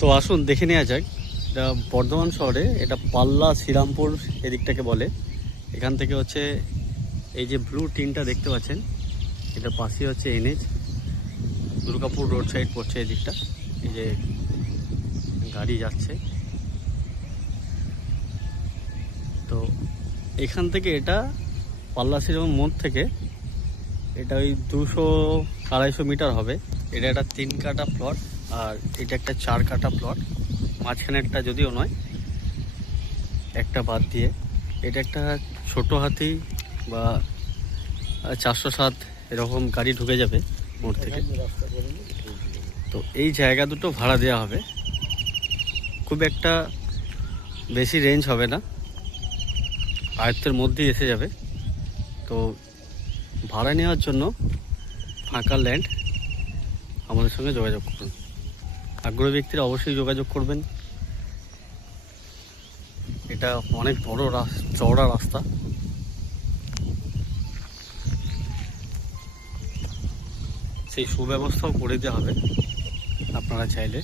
তো আসুন দেখে নেওয়া যাক। এটা বর্ধমান শহরে, এটা পাল্লা শ্রীরামপুর এদিকটাকে বলে। এখান থেকে হচ্ছে এই যে ব্লু টিনটা দেখতে পাচ্ছেন, এটা পাশে হচ্ছে এনএইচ দুর্গাপুর রোড সাইড পড়ছে এদিকটা। এই যে গাড়ি যাচ্ছে, তো এখান থেকে এটা পাল্লা শ্রীরাম মোড় থেকে এটা ওই 200-250 মিটার হবে। এটা একটা 3 কাঠা প্লট, আর এটা একটা 4 কাঠা প্লট। মাঝখানেরটা যদিও নয়, একটা বাদ দিয়ে। এটা একটা ছোট হাতি বা 407 এরকম গাড়ি ঢুকে যাবে মোড় থেকে। তো এই জায়গা দুটো ভাড়া দেওয়া হবে, খুব একটা বেশি রেঞ্জ হবে না, আয়ত্তের মধ্যেই এসে যাবে। তো ভাড়া নেওয়ার জন্য ফাঁকা ল্যান্ড আমাদের সঙ্গে যোগাযোগ করুন। আগ্রহী ব্যক্তিরা অবশ্যই যোগাযোগ করবেন। এটা অনেক বড় চওড়া রাস্তা। সেই সুব্যবস্থাও করে দেওয়া হবে আপনারা চাইলে।